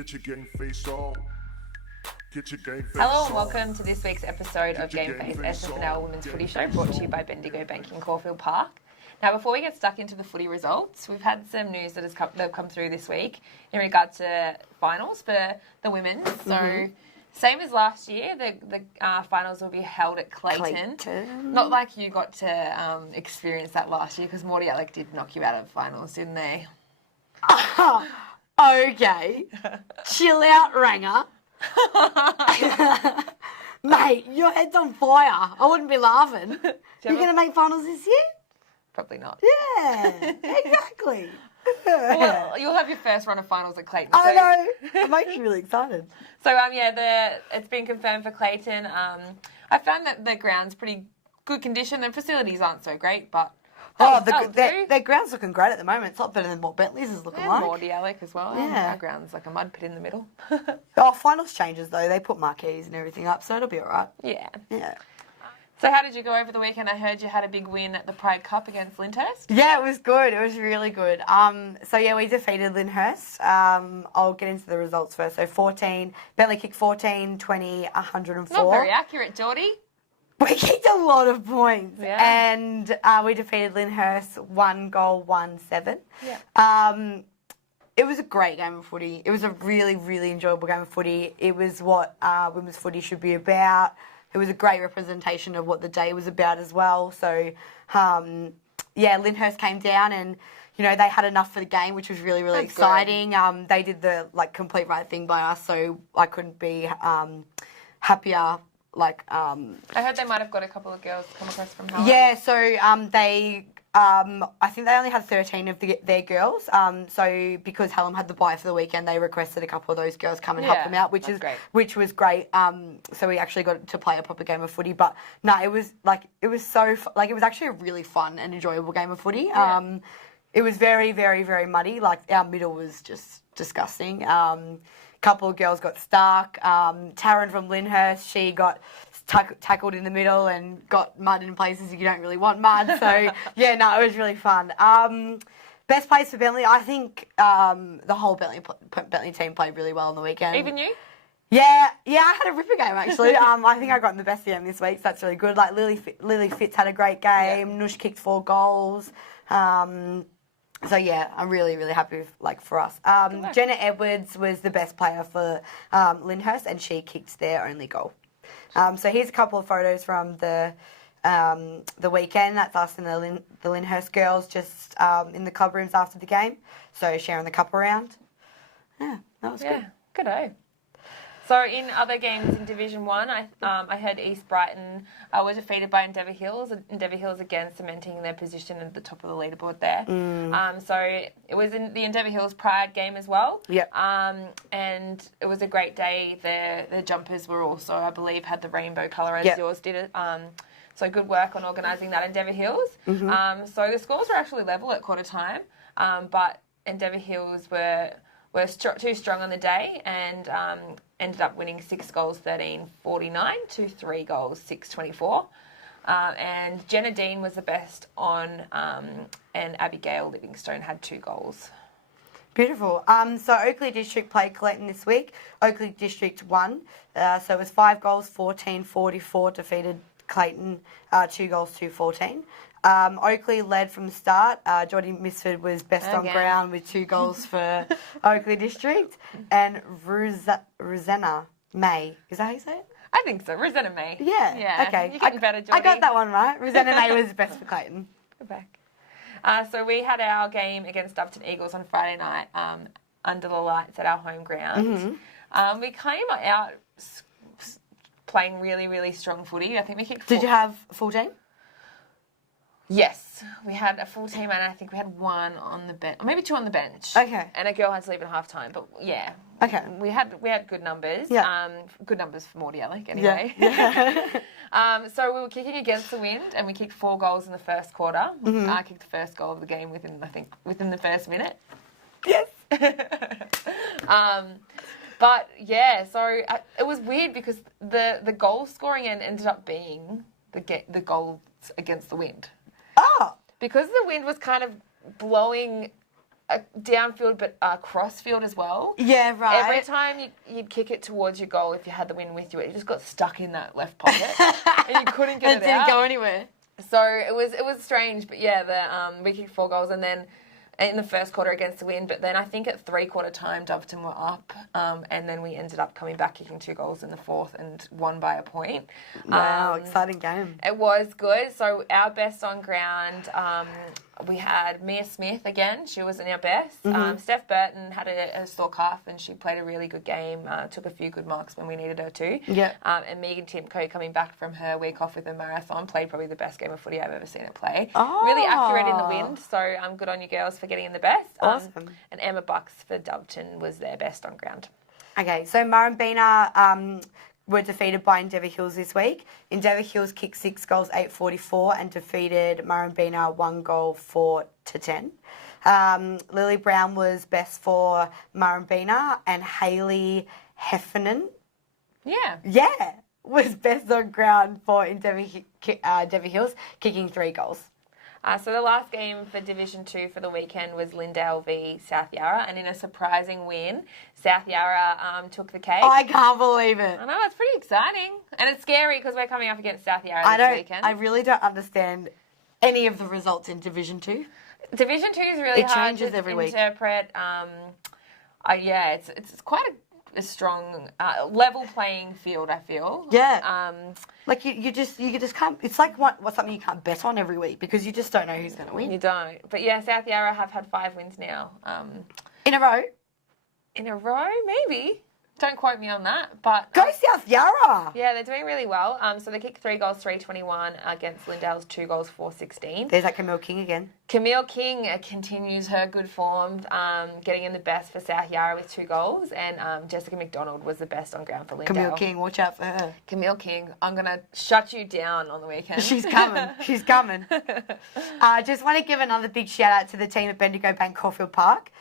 Get your Gameface on. Get your Gameface Hello and on. welcome to this week's episode of Gameface, Sfnl Women's Footy Show, brought to you by Bendigo Bank in Caulfield Park. Now, before we get stuck into the footy results, we've had some news that have come through this week in regard to finals for the women. So, same as last year, the finals will be held at Clayton. Not like you got to experience that last year, because Morty Alec did knock you out of finals, didn't they? Okay. Chill out, Ranger. Mate, your head's on fire. I wouldn't be laughing. You're going to make finals this year? Probably not. Yeah, exactly. Well, you'll have your first run of finals at Clayton. I know. I'm actually really excited. So, it's been confirmed for Clayton. I found that the ground's pretty good condition. The facilities aren't so great, but their ground's looking great at the moment. It's a lot better than what Bentley's is looking like. Morty Alec as well. Yeah. Our ground's like a mud pit in the middle. Finals changes, though. They put marquees and everything up, so it'll be all right. Yeah. Yeah. So how did you go over the weekend? I heard you had a big win at the Pride Cup against Lyndhurst. Yeah, it was good. It was really good. We defeated Lyndhurst. I'll get into the results first. So Bentley kicked 14, 20, 104. Not very accurate, Geordie. We kicked a lot of points. Yeah. And we defeated Lyndhurst 1-7. Yeah. It was a great game of footy. It was a really, really enjoyable game of footy. It was what women's footy should be about. It was a great representation of what the day was about as well. So, Lyndhurst came down and, they had enough for the game, which was really, really exciting. They did the, complete right thing by us, so I couldn't be happier. I heard they might have got a couple of girls come across from Hallam. Yeah, so I think they only had 13 of their girls. So because Hallam had the bye for the weekend, they requested a couple of those girls come and help them out, which was great. So we actually got to play a proper game of footy. But no, it was actually a really fun and enjoyable game of footy. Yeah. It was very, very, very muddy. Our middle was just disgusting. Couple of girls got stuck. Taryn from Lyndhurst, she got tackled in the middle and got mud in places you don't really want mud. So, it was really fun. Best place for Bentley, I think the whole Bentley team played really well on the weekend. Even you? Yeah, I had a ripper game, actually. I think I got in the best game this week, so that's really good. Lily Fitz had a great game. Yeah. Noosh kicked 4 goals. I'm really, really happy for us. Jenna Edwards was the best player for Lyndhurst, and she kicked their only goal. So here's a couple of photos from the weekend. That's us and the Lyndhurst girls just in the club rooms after the game. So sharing the cup around. Yeah, that was good. Yeah, good-o. So in other games in Division 1, I heard East Brighton were defeated by Endeavour Hills. Endeavour Hills again cementing their position at the top of the leaderboard there. So it was in the Endeavour Hills Pride game as well. Yep. And it was a great day. The jumpers were also, I believe, had the rainbow colour as yours did it. So good work on organising that, Endeavour Hills. So the scores were actually level at quarter time, but Endeavour Hills were too strong on the day and ended up winning 6 goals 13-49 to 3 goals 6-24. And Jenna Dean was the best on, and Abigail Livingstone had 2 goals. Beautiful. So Oakley District played Clayton this week. Oakley District won. So it was 5 goals 14-44 defeated Clayton, 2 goals 2-14. Oakley led from the start. Geordie Misford was best on ground with 2 goals for Oakley District. And Rosanna May, is that how you say it? I think so, Rosanna May. Yeah. Okay. You're getting better, Geordie. I got that one right. Rosanna May was best for Clayton. Go back. So we had our game against Upton Eagles on Friday night under the lights at our home ground. We came out playing really, really strong footy. I think we kicked 4. Did you have full team? Yes, we had a full team, and I think we had 1 on the bench, or maybe 2 on the bench. Okay. And a girl had to leave at half time, but yeah. Okay. We had good numbers. Yeah. Good numbers for Morty Alec, anyway. Yeah. So we were kicking against the wind, and we kicked 4 goals in the first quarter. I kicked the first goal of the game within the first minute. Yes. But yeah, so it was weird because the goal scoring end ended up being the goals against the wind. Oh. Because the wind was kind of blowing downfield, but crossfield as well. Yeah, right. Every time you'd kick it towards your goal, if you had the wind with you, it just got stuck in that left pocket, and you couldn't get it out. It didn't go anywhere. So it was strange, but yeah, we kicked 4 goals, and then in the first quarter against the wind, but then I think at 3-quarter time, Doveton were up, and then we ended up coming back, kicking 2 goals in the fourth and won by a point. Wow, exciting game. It was good. So our best on ground, we had Mia Smith again. She wasn't our best. Steph Burton had a sore calf, and she played a really good game. Took a few good marks when we needed her to. Yeah. And Megan Timko, coming back from her week off with a marathon, played probably the best game of footy I've ever seen her play. Oh. Really accurate in the wind. So good on you girls for getting in the best. Awesome. And Emma Bucks for Doveton was their best on ground. Okay, so Murrumbeena were defeated by Endeavour Hills this week. Endeavour Hills kicked 6 goals, 8-44, and defeated Murrumbeena 1 goal, 4-10. Lily Brown was best for Murrumbeena, and Hayley Heffernan, was best on ground for Endeavour Hills, kicking 3 goals. So the last game for Division 2 for the weekend was Lindale v South Yarra, and in a surprising win, South Yarra took the cake. I can't believe it. I know, it's pretty exciting. And it's scary because we're coming up against South Yarra this weekend. I really don't understand any of the results in Division 2. Division 2 is really hard to every week. interpret. It's quite a strong level playing field, I feel. Yeah. Like you just can't. It's like what's something you can't bet on every week because you just don't know who's going to win. You don't. But yeah, South Yarra have had 5 wins now. In a row. In a row, maybe. Don't quote me on that, but... Go South Yarra! Yeah, they're doing really well. So they kicked 3 goals, 3-21 against Lindale's 2 goals, 4-16. There's that Camille King again. Camille King continues her good form, getting in the best for South Yarra with 2 goals, and Jessica McDonald was the best on ground for Lindale. Camille King, watch out for her. Camille King, I'm going to shut you down on the weekend. She's coming. She's coming. Just want to give another big shout out to the team at Bendigo Bank Caulfield Park.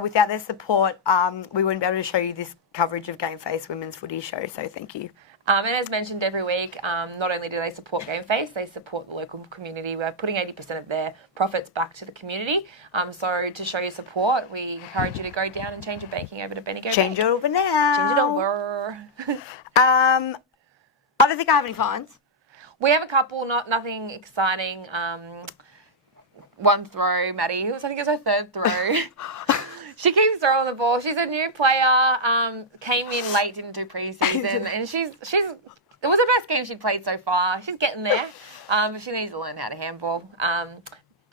Without their support, we wouldn't be able to show you this coverage of Gameface Women's Footy show, so thank you. And as mentioned every week, not only do they support Gameface, they support the local community. We're putting 80% of their profits back to the community. So to show your support, we encourage you to go down and change your banking over to Bendigo Change Bank. it over now. Change it over. I don't think I have any fines. We have a couple, nothing exciting. One throw, Maddie. I think it was her 3rd throw. She keeps throwing the ball. She's a new player. Came in late, didn't do pre-season, and it was the best game she'd played so far. She's getting there, but she needs to learn how to handball.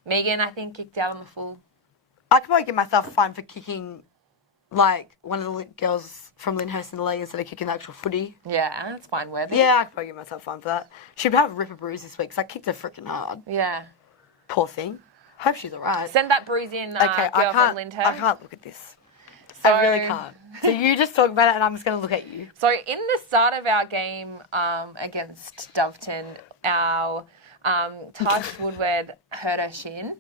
Megan, I think, kicked out on the full. I could probably give myself a fine for kicking, like, one of the girls from Lyndhurst in the leg instead of kicking the actual footy. Yeah, that's fine, worthy. Yeah, I could probably give myself a fine for that. She'd have a ripper bruise this week because I kicked her freaking hard. Yeah. Poor thing. Hope she's all right. Send that bruise in, girl from Lyndhurst. I can't look at this. So, I really can't. So you just talk about it and I'm just going to look at you. So in the start of our game against Doveton, our Tash Woodward hurt her shin.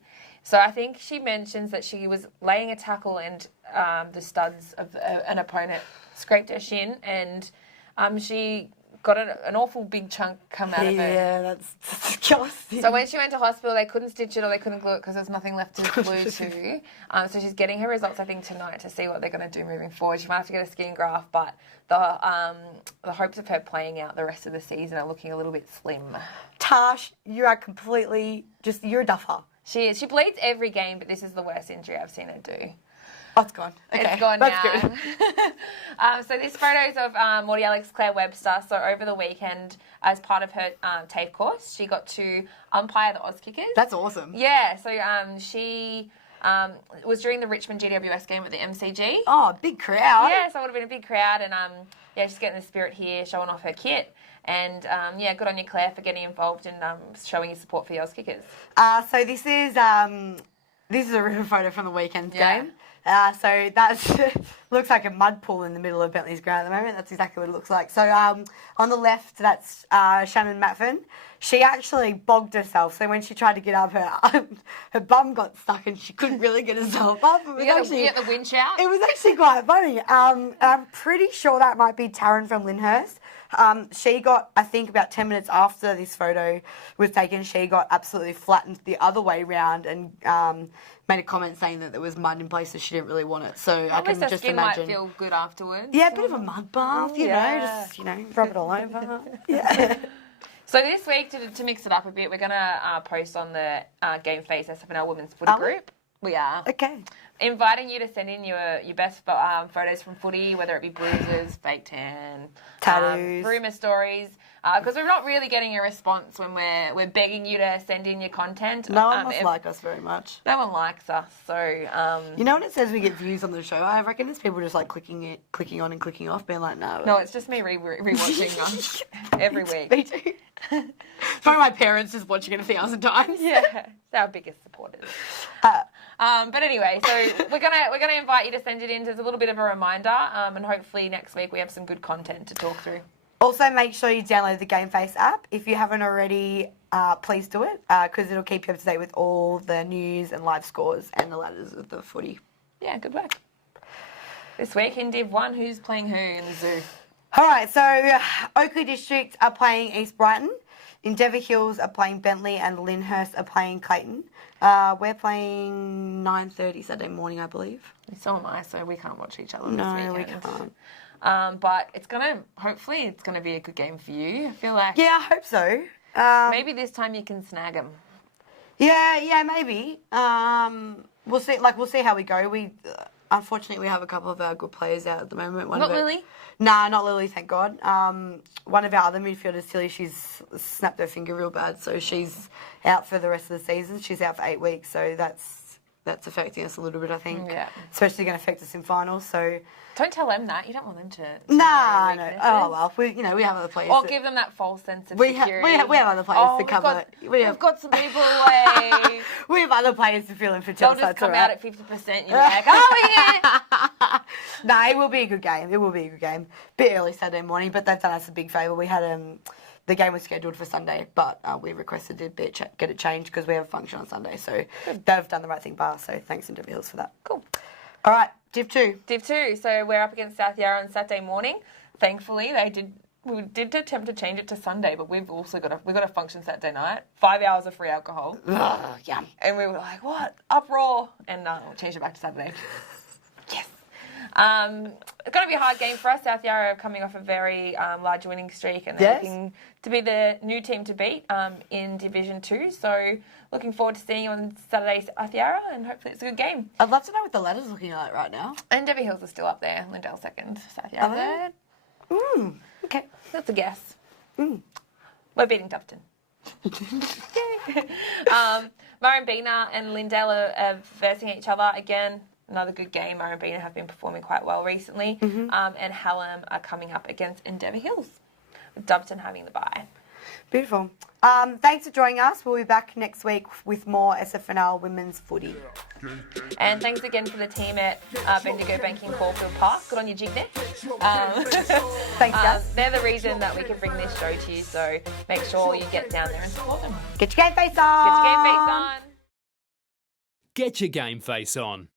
So I think she mentions that she was laying a tackle and the studs of an opponent scraped her shin, and she got an awful big chunk come out of it. Yeah, that's disgusting. So when she went to hospital, they couldn't stitch it or they couldn't glue it because there's nothing left to glue to. So she's getting her results, I think, tonight to see what they're going to do moving forward. She might have to get a skin graft, but the hopes of her playing out the rest of the season are looking a little bit slim. Tash, you are completely you're a duffer. She is. She bleeds every game, but this is the worst injury I've seen her do. Oh, it's gone. Okay. It's gone That's now. Good. So this photos of Morty Alex Claire Webster. So over the weekend, as part of her TAFE course, she got to umpire the Oz Kickers. That's awesome. Yeah. So she was during the Richmond GWS game at the MCG. Oh, big crowd. Yeah, so it would have been a big crowd, and she's getting the spirit here, showing off her kit. And, good on you, Claire, for getting involved and showing your support for the Oz Kickers. So this is a river photo from the weekend's game. So that's looks like a mud pool in the middle of Bentley's ground at the moment. That's exactly what it looks like. So on the left, that's Shannon Matfin. She actually bogged herself. So when she tried to get up, her bum got stuck and she couldn't really get herself up. You get the winch out? It was actually quite funny. I'm pretty sure that might be Taryn from Lyndhurst. She got, I think, about 10 minutes after this photo was taken, she got absolutely flattened the other way round and made a comment saying that there was mud in places she didn't really want it. So I can just skin imagine. Might feel good afterwards. Yeah, a bit of a mud bath, you know, just rub it all over. Yeah. So this week, to mix it up a bit, we're going to post on the Gameface Sfnl Women's Footy group. We are. Okay. Inviting you to send in your best photos from footy, whether it be bruises, fake tan, tattoos, rumour stories, because we're not really getting a response when we're begging you to send in your content. No one must like us very much. No one likes us, so... You know when it says we get views on the show, I reckon it's people just like clicking on and clicking off, being like, no. No, it's just me rewatching us every week. Me too. Probably my parents just watching it 1,000 times. Yeah, it's our biggest supporters. But anyway, so we're gonna invite you to send it in as a little bit of a reminder, and hopefully next week we have some good content to talk through. Also, make sure you download the Gameface app. If you haven't already, please do it, because it'll keep you up to date with all the news and live scores and the ladders of the footy. Yeah, good work. This week in Div 1, who's playing who in the zoo? All right, so Oakley District are playing East Brighton. Endeavour Hills are playing Bentley and Lyndhurst are playing Clayton. We're playing 9:30 Saturday morning, I believe. So am I, so we can't watch each other No, this we weekend. can't. But hopefully it's gonna be a good game for you. I feel like Yeah, I hope so. maybe this time you can snag them. Yeah, maybe. We'll see. We'll see how we go. Unfortunately, we have a couple of our good players out at the moment. Lily? Nah, not Lily, thank God. One of our other midfielders, Tilly, she's snapped her finger real bad, so she's out for the rest of the season. She's out for 8 weeks, so that's affecting us a little bit, I think. Yeah. Especially going to affect us in finals, so... Don't tell them that. You don't want them to... Nah, no. Oh, well, we have other players. Or give them that false sense of security. We have other players to cover. We've got some people away. We have other players to fill in for Chelsea. They'll just come out at 50%. You're like, oh, yeah. No, it will be a good game. It will be a good game. Bit early Saturday morning, but they've done us a big favour. We had the game was scheduled for Sunday, but we requested to get it changed because we have a function on Sunday. So they've done the right thing by us. So thanks to Hills for that. Cool. All right, Div 2. Div 2. So we're up against South Yarra on Saturday morning. Thankfully, we did attempt to change it to Sunday, but we've also got a function Saturday night. 5 hours of free alcohol. Ugh, yum. And we were like, what? Uproar. And we'll change it back to Saturday. Yes. It's going to be a hard game for us. South Yarra are coming off a very large winning streak and they're looking to be the new team to beat in Division 2. So looking forward to seeing you on Saturday, South Yarra, and hopefully it's a good game. I'd love to know what the ladder's looking like right now. And Debbie Hills are still up there. Lindell second. South Yarra third. Okay. That's a guess. We're beating Dufton. Murrumbina and Lindell are versing each other again. Another good game. Murrumbina have been performing quite well recently. And Hallam are coming up against Endeavour Hills, with Dubton having the bye. Beautiful. Thanks for joining us. We'll be back next week with more SFNL women's footy. And thanks again for the team at Bendigo Banking Caulfield Park. Good on your jig there. Thanks, guys. They're the reason that we can bring this show to you, so make sure you get down there and support them. Get your game face on. Get your game face on. Get your game face on.